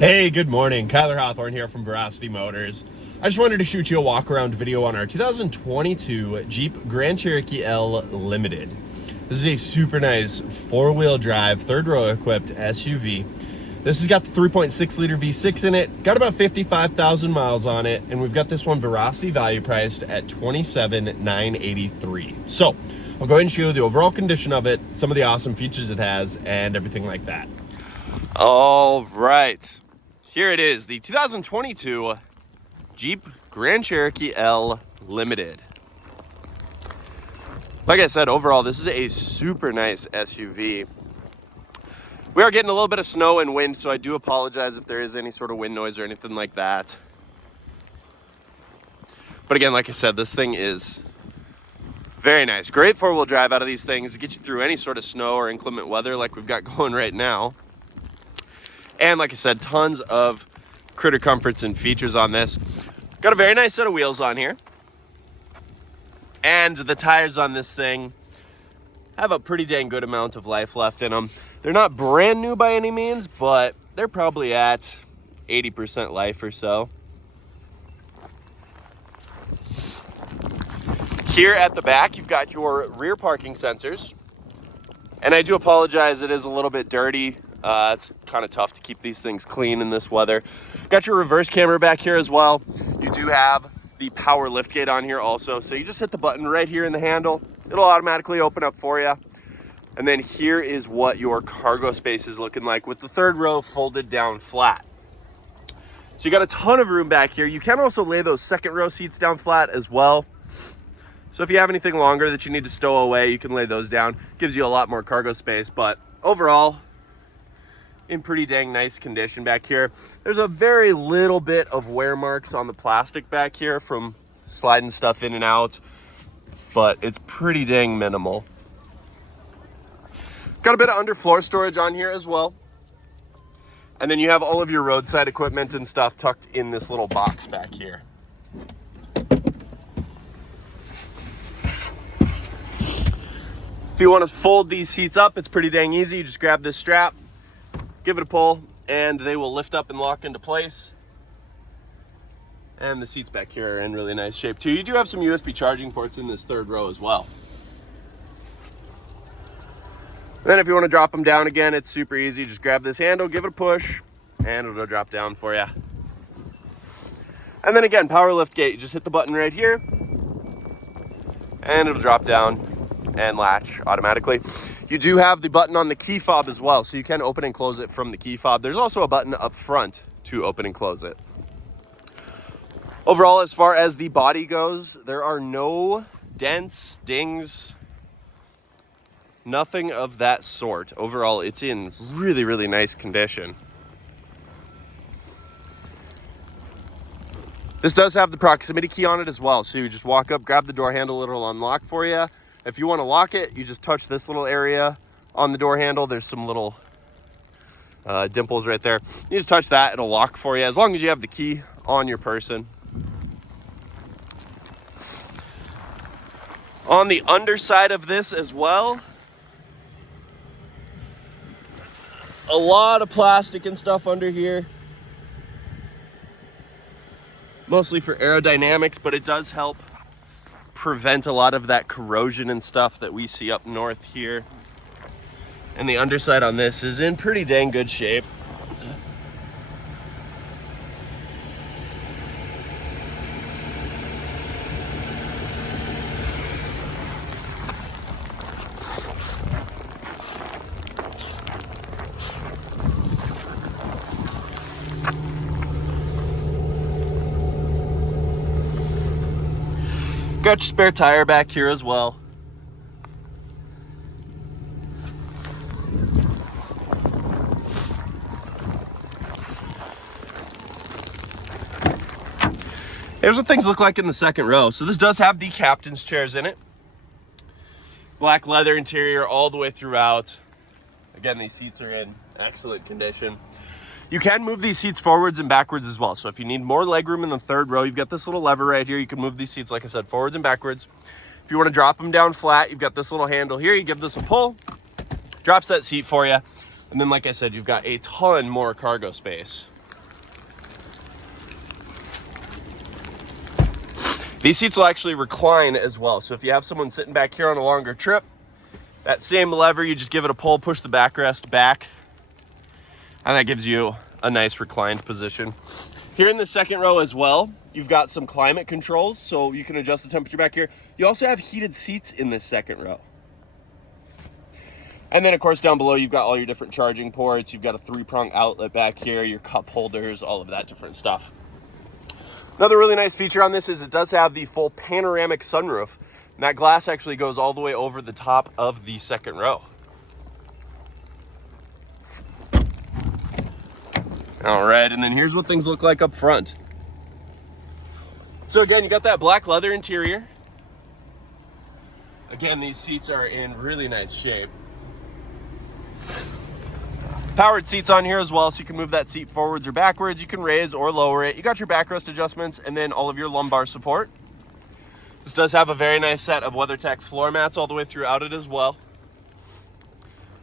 Hey, good morning. Kyler Hawthorne here from Veracity Motors. I just wanted to shoot you a walk-around video on our 2022 Jeep Grand Cherokee L Limited. This is a super nice four-wheel drive, third-row equipped SUV. This has got the 3.6-liter V6 in it, got about 55,000 miles on it, and we've got this one Veracity value priced at $27,983. So, I'll go ahead and show you the overall condition of it, some of the awesome features it has, and everything like that. All right. Here it is, the 2022 Jeep Grand Cherokee L Limited. Like I said, overall, this is a super nice SUV. We are getting a little bit of snow and wind, so I do apologize if there is any sort of wind noise or anything like that. But again, like I said, this thing is very nice. Great four-wheel drive out of these things to get you through any sort of snow or inclement weather like we've got going right now. And like I said, tons of critter comforts and features on this. Got a very nice set of wheels on here. And the tires on this thing have a pretty dang good amount of life left in them. They're not brand new by any means, but they're probably at 80% life or so. Here at the back, you've got your rear parking sensors. And I do apologize, it is a little bit dirty. It's kind of tough to keep these things clean in this weather. Got your reverse camera back here as well. You do have the power liftgate on here also. So you just hit the button right here in the handle. It'll automatically open up for you. And then here is what your cargo space is looking like with the third row folded down flat. So you got a ton of room back here. You can also lay those second row seats down flat as well. So if you have anything longer that you need to stow away, you can lay those down. Gives you a lot more cargo space, but overall, in pretty dang nice condition back here. There's a very little bit of wear marks on the plastic back here from sliding stuff in and out, but it's pretty dang minimal. Got a bit of underfloor storage on here as well. And then you have all of your roadside equipment and stuff tucked in this little box back here. If you want to fold these seats up, it's pretty dang easy. You just grab this strap, give it a pull, and they will lift up and lock into place. And the seats back here are in really nice shape too. You do have some USB charging ports in this third row as well. Then if you want to drop them down again, it's super easy. Just grab this handle, give it a push, and it'll drop down for you. And then again, power lift gate. You just hit the button right here, and it'll drop down and latch automatically. You do have the button on the key fob as well, so you can open and close it from the key fob. There's also a button up front to open and close it. Overall, as far as the body goes, there are no dents, dings, nothing of that sort. Overall, it's in really, really nice condition. This does have the proximity key on it as well, so you just walk up, grab the door handle, it'll unlock for you. If you want to lock it, you just touch this little area on the door handle. There's some little dimples right there. You just touch that, it'll lock for you as long as you have the key on your person. On the underside of this as well, a lot of plastic and stuff under here. Mostly for aerodynamics, but it does help prevent a lot of that corrosion and stuff that we see up north here. And the underside on this is in pretty dang good shape. Got your spare tire back here as well. Here's what things look like in the second row. So this does have the captain's chairs in it. Black leather interior all the way throughout. Again, these seats are in excellent condition. You can move these seats forwards and backwards as well. So if you need more legroom in the third row, you've got this little lever right here. You can move these seats, like I said, forwards and backwards. If you want to drop them down flat, you've got this little handle here. You give this a pull, drops that seat for you. And then, like I said, you've got a ton more cargo space. These seats will actually recline as well. So if you have someone sitting back here on a longer trip, that same lever, you just give it a pull, push the backrest back, and that gives you a nice reclined position. Here in the second row as well, you've got some climate controls, so you can adjust the temperature back here. You also have heated seats in this second row. And then of course down below, you've got all your different charging ports. You've got a 3-prong outlet back here, your cup holders, all of that different stuff. Another really nice feature on this is it does have the full panoramic sunroof. And that glass actually goes all the way over the top of the second row. All right, and then here's what things look like up front. So again, you got that black leather interior. Again, these seats are in really nice shape. Powered seats on here as well, so you can move that seat forwards or backwards. You can raise or lower it. You got your backrest adjustments and then all of your lumbar support. This does have a very nice set of WeatherTech floor mats all the way throughout it as well.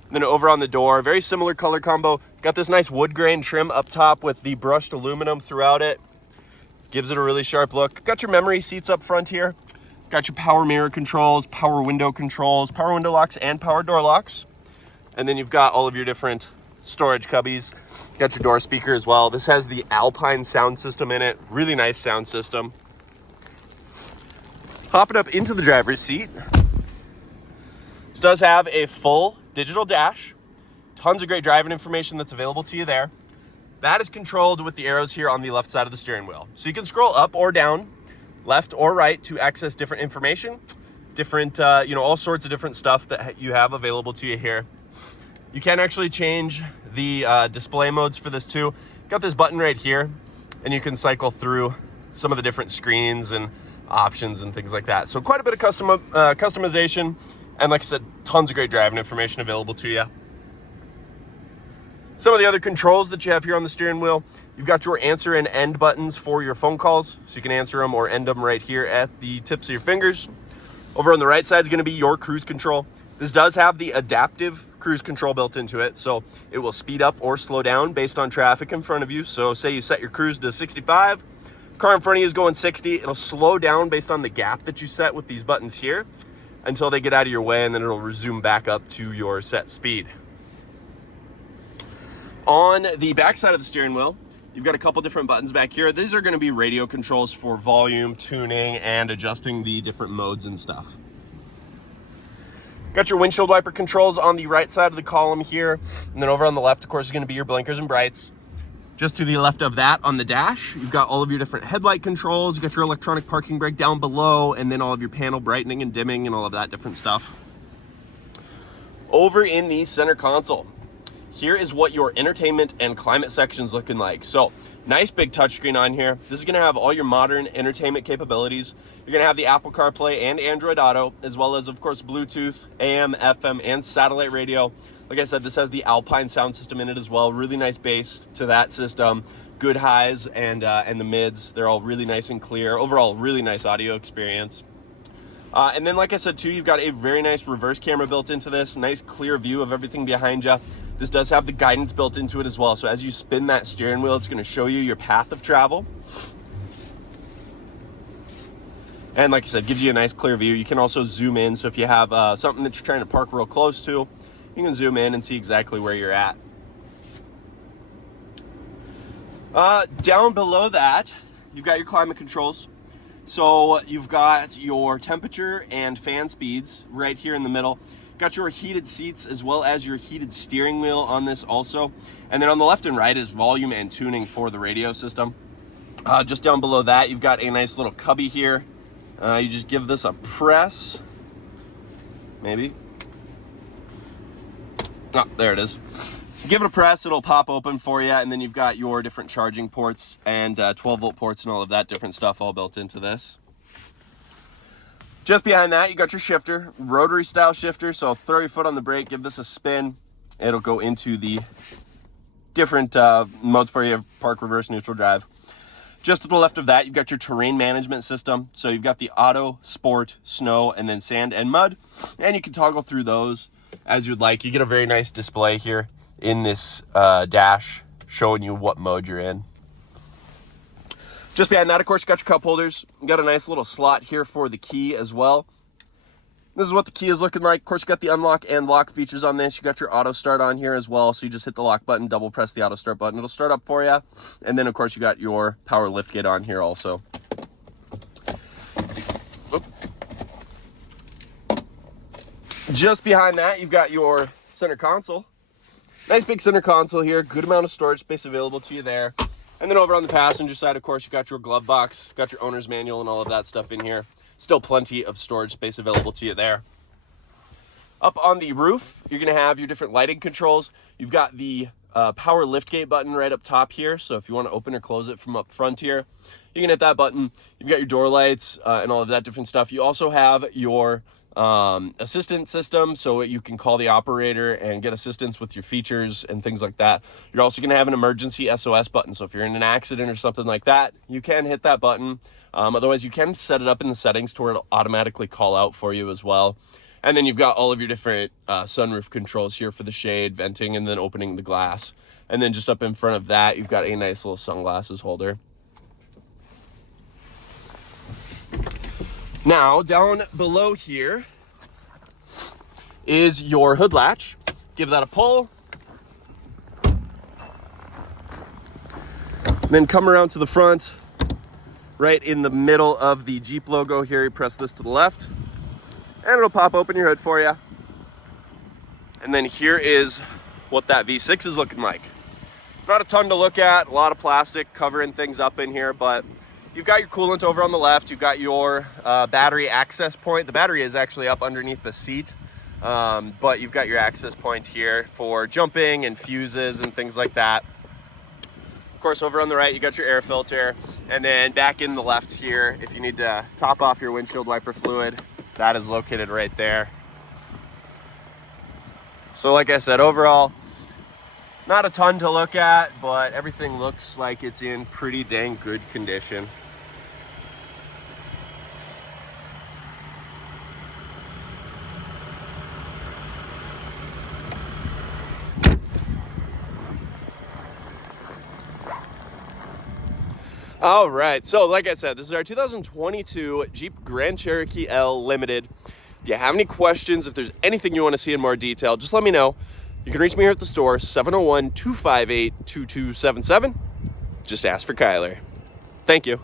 And then over on the door, very similar color combo. Got this nice wood grain trim up top with the brushed aluminum throughout it. Gives it a really sharp look. Got your memory seats up front here. Got your power mirror controls, power window locks, and power door locks. And then you've got all of your different storage cubbies. Got your door speaker as well. This has the Alpine sound system in it. Really nice sound system. Hopping up into the driver's seat. This does have a full digital dash. Tons of great driving information that's available to you there. That is controlled with the arrows here on the left side of the steering wheel. So you can scroll up or down, left or right to access different information, different, all sorts of different stuff that you have available to you here. You can actually change the display modes for this too. Got this button right here, and you can cycle through some of the different screens and options and things like that. So quite a bit of customization, and like I said, tons of great driving information available to you. Some of the other controls that you have here on the steering wheel, you've got your answer and end buttons for your phone calls, so you can answer them or end them right here at the tips of your fingers. Over on the right side is going to be your cruise control. This does have the adaptive cruise control built into it, so it will speed up or slow down based on traffic in front of you. So say you set your cruise to 65, car in front of you is going 60, it'll slow down based on the gap that you set with these buttons here until they get out of your way, and then it'll resume back up to your set speed. On the back side of the steering wheel, you've got a couple different buttons back here. These are going to be radio controls for volume, tuning, and adjusting the different modes and stuff. Got your windshield wiper controls on the right side of the column here. And then over on the left, of course, is going to be your blinkers and brights. Just to the left of that on the dash, you've got all of your different headlight controls. You got your electronic parking brake down below, and then all of your panel brightening and dimming and all of that different stuff. Over in the center console, here is what your entertainment and climate section's looking like. So nice big touchscreen on here. This is gonna have all your modern entertainment capabilities. You're gonna have the Apple CarPlay and Android Auto, as well as of course Bluetooth, AM, FM, and satellite radio. Like I said, this has the Alpine sound system in it as well. Really nice bass to that system. Good highs and the mids. They're all really nice and clear. Overall, really nice audio experience. And then like I said too, you've got a very nice reverse camera built into this. Nice clear view of everything behind you. This does have the guidance built into it as well. So as you spin that steering wheel, it's going to show you your path of travel. And like I said, gives you a nice clear view. You can also zoom in. So if you have something that you're trying to park real close to, you can zoom in and see exactly where you're at. Down below that, you've got your climate controls. So you've got your temperature and fan speeds right here in the middle. Got your heated seats as well as your heated steering wheel on this also. And then on the left and right is volume and tuning for the radio system. Just down below that, you've got a nice little cubby here. You just give this a press, maybe. Oh, there it is. Give it a press, it'll pop open for you, and then you've got your different charging ports and 12-volt ports and all of that different stuff all built into this. Just behind that, you got your shifter, rotary style shifter. So throw your foot on the brake, give this a spin. It'll go into the different modes for you, park, reverse, neutral, drive. Just to the left of that, you've got your terrain management system. So you've got the auto, sport, snow, and then sand and mud. And you can toggle through those as you'd like. You get a very nice display here in this dash showing you what mode you're in. Just behind that, of course, you got your cup holders. You got a nice little slot here for the key as well. This is what the key is looking like. Of course, you got the unlock and lock features on this. You got your auto start on here as well. So you just hit the lock button, double press the auto start button. It'll start up for you. And then, of course, you got your power lift kit on here also. Just behind that, you've got your center console. Nice big center console here. Good amount of storage space available to you there. And then over on the passenger side, of course, you got your glove box, got your owner's manual and all of that stuff in here. Still plenty of storage space available to you there. Up on the roof, you're going to have your different lighting controls. You've got the power liftgate button right up top here. So if you want to open or close it from up front here, you can hit that button. You've got your door lights and all of that different stuff. You also have your assistant system, so you can call the operator and get assistance with your features and things like that. You're also going to have an emergency SOS button, so if you're in an accident or something like that, you can hit that button. Otherwise, you can set it up in the settings to where it'll automatically call out for you as well. And then you've got all of your different sunroof controls here for the shade, venting, and then opening the glass. And then just up in front of that, you've got a nice little sunglasses holder. Now, down below here is your hood latch. Give that a pull. Then come around to the front, right in the middle of the Jeep logo here. You press this to the left, and it'll pop open your hood for you. And then here is what that V6 is looking like. Not a ton to look at, a lot of plastic covering things up in here, but you've got your coolant over on the left. You've got your battery access point. The battery is actually up underneath the seat, but you've got your access point here for jumping and fuses and things like that. Of course, over on the right, you got your air filter. And then back in the left here, if you need to top off your windshield wiper fluid, that is located right there. So like I said, overall, not a ton to look at, but everything looks like it's in pretty dang good condition. All right, so like I said, this is our 2022 Jeep Grand Cherokee L Limited. If you have any questions, if there's anything you want to see in more detail, just let me know. You can reach me here at the store, 701-258-2277. Just ask for Kyler. Thank you.